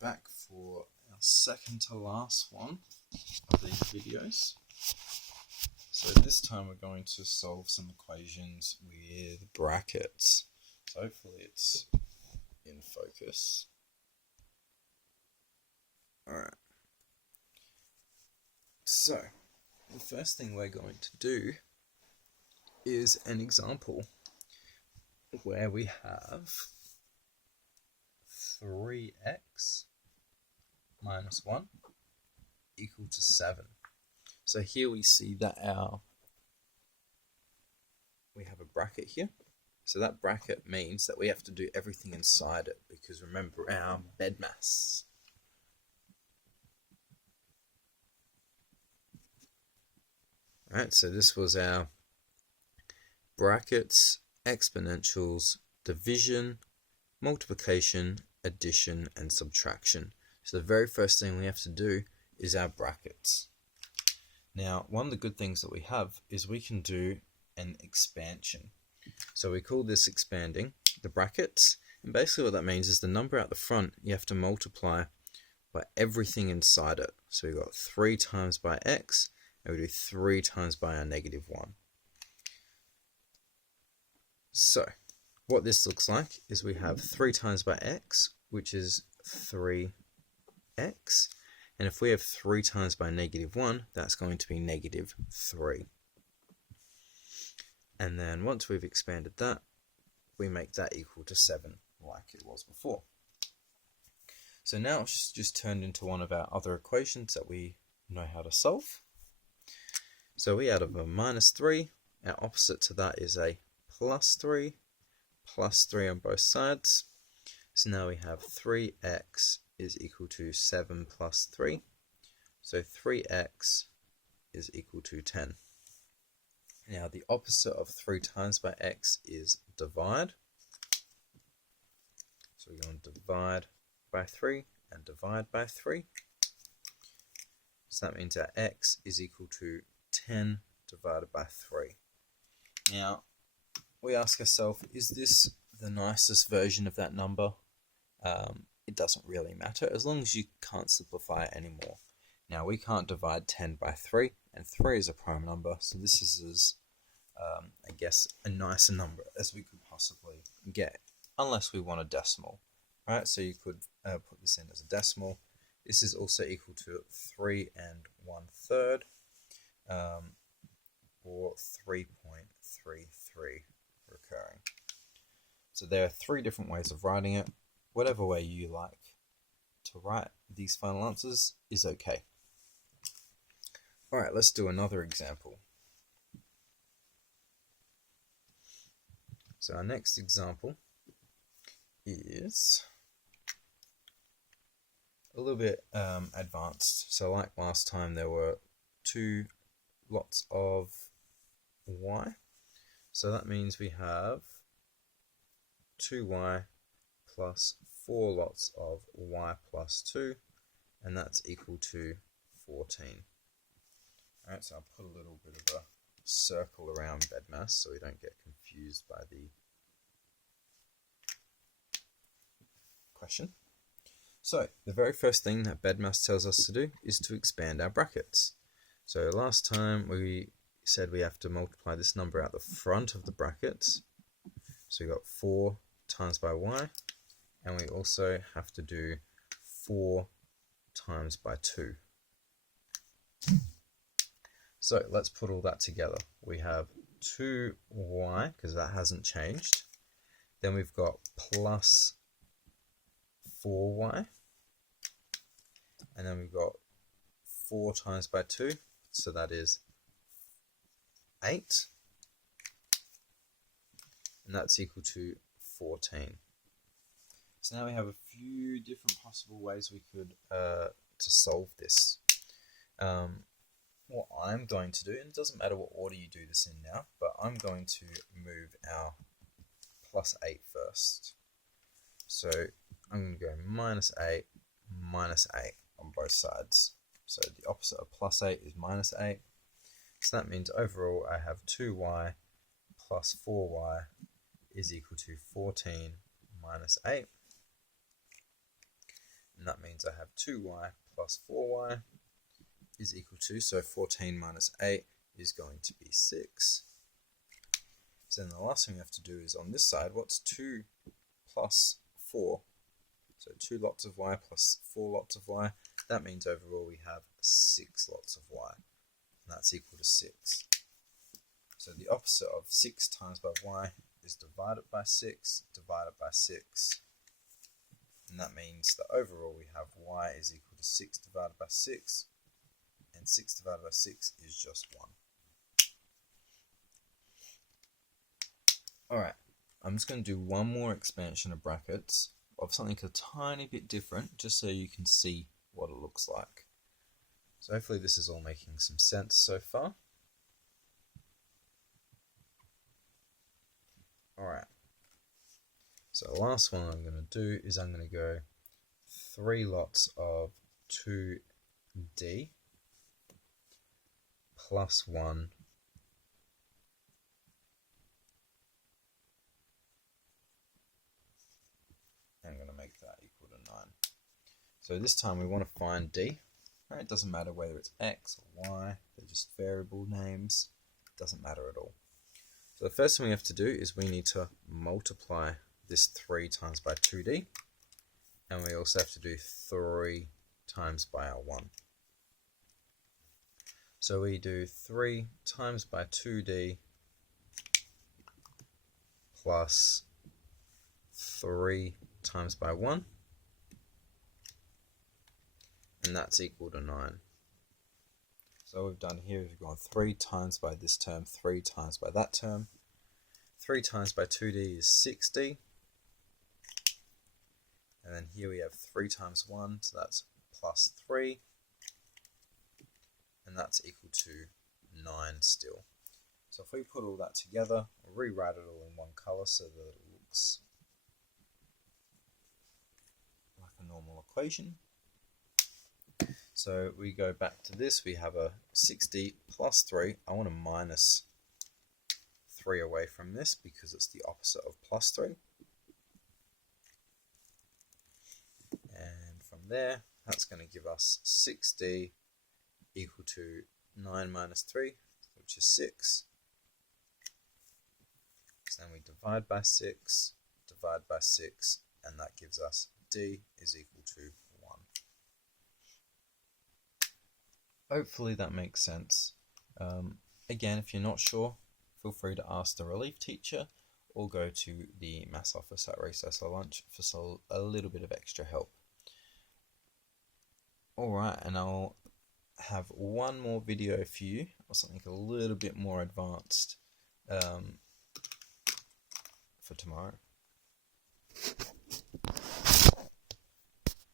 back for our second to last one of these videos. So this time we're going to solve some equations with brackets. So hopefully it's in focus. Alright. So the first thing we're going to do is an example where we have 3x minus 1 equal to 7. So here we see that we have a bracket here. So that bracket means that we have to do everything inside it because remember our bed mass. Alright, so this was our brackets, exponentials, division, multiplication, addition, and subtraction. So the very first thing we have to do is our brackets. Now, one of the good things that we have is we can do an expansion. So we call this expanding the brackets, and basically what that means is the number out the front you have to multiply by everything inside it. So we've got 3 times by x, and we do 3 times by our negative 1. So what this looks like is we have 3 times by x, which is 3x. And if we have 3 times by negative 1, that's going to be negative 3. And then once we've expanded that, we make that equal to 7, like it was before. So now it's just turned into one of our other equations that we know how to solve. So we out of a minus 3, our opposite to that is a plus 3 on both sides. So now we have 3x is equal to 7 plus 3. So 3x is equal to 10. Now the opposite of 3 times by x is divide. So we're going to divide by 3 and divide by 3. So that means our x is equal to 10 divided by 3. Now we ask ourselves, is this the nicest version of that number? It doesn't really matter as long as you can't simplify it anymore. Now we can't divide 10 by 3, and 3 is a prime number, so this is as, I guess, a nicer number as we could possibly get, unless we want a decimal. Right, so you could put this in as a decimal. This is also equal to 3 1/3, or 3.33 recurring. So there are 3 different ways of writing it. Whatever way you like to write these final answers is okay. Alright, let's do another example. So our next example is a little bit advanced. So like last time, there were 2 lots of y. So that means we have 2y plus 4 lots of y plus 2, and that's equal to 14. Alright, so I'll put a little bit of a circle around BEDMAS so we don't get confused by the question. So the very first thing that BEDMAS tells us to do is to expand our brackets. So last time we said we have to multiply this number out the front of the brackets. So we got 4 times by y, and we also have to do 4 times by 2. So let's put all that together. We have 2y, because that hasn't changed. Then we've got plus 4y. And then we've got 4 times by 2, so that is 8. And that's equal to 14. So now we have a few different possible ways we could to solve this. What I'm going to do, and it doesn't matter what order you do this in now, but I'm going to move our plus 8 first. So I'm going to go minus 8 on both sides. So the opposite of plus 8 is minus 8. So that means overall I have 2y plus 4y is equal to 14 minus 8. and that means I have 2y plus 4y is equal to, so 14 minus 8 is going to be 6. So then the last thing we have to do is on this side, what's 2 plus 4? So 2 lots of y plus 4 lots of y. That means overall we have 6 lots of y, and that's equal to 6. So the opposite of 6 times by y is divided by 6, divided by 6. And that means that overall we have y is equal to 6 divided by 6, and 6 divided by 6 is just 1. Alright, I'm just going to do one more expansion of brackets of something a tiny bit different, just so you can see what it looks like. So hopefully this is all making some sense so far. Alright, so the last one I'm going to do is I'm going to go 3 lots of 2d plus 1 I'm going to make that equal to 9. So this time we want to find d. Right, it doesn't matter whether it's x or y, they're just variable names. It doesn't matter at all. So the first thing we have to do is we need to multiply this 3 times by 2d, and we also have to do 3 times by our 1. So we do 3 times by 2d plus 3 times by 1, and that's equal to 9. So what we've done here is we've gone 3 times by this term, 3 times by that term. 3 times by 2d is 6d. And then here we have 3 times 1, so that's plus 3. And that's equal to 9 still. So if we put all that together, we'll rewrite it all in one colour so that it looks like a normal equation. So we go back to this, we have a 6d plus 3. I want to minus 3 away from this because it's the opposite of plus 3. And from there, that's going to give us 6d equal to 9 minus 3, which is 6. So then we divide by 6, and that gives us d is equal to 1. Hopefully that makes sense. Again, if you're not sure, feel free to ask the relief teacher or go to the maths office at recess or lunch for a little bit of extra help. Alright, and I'll have one more video for you, or something a little bit more advanced for tomorrow.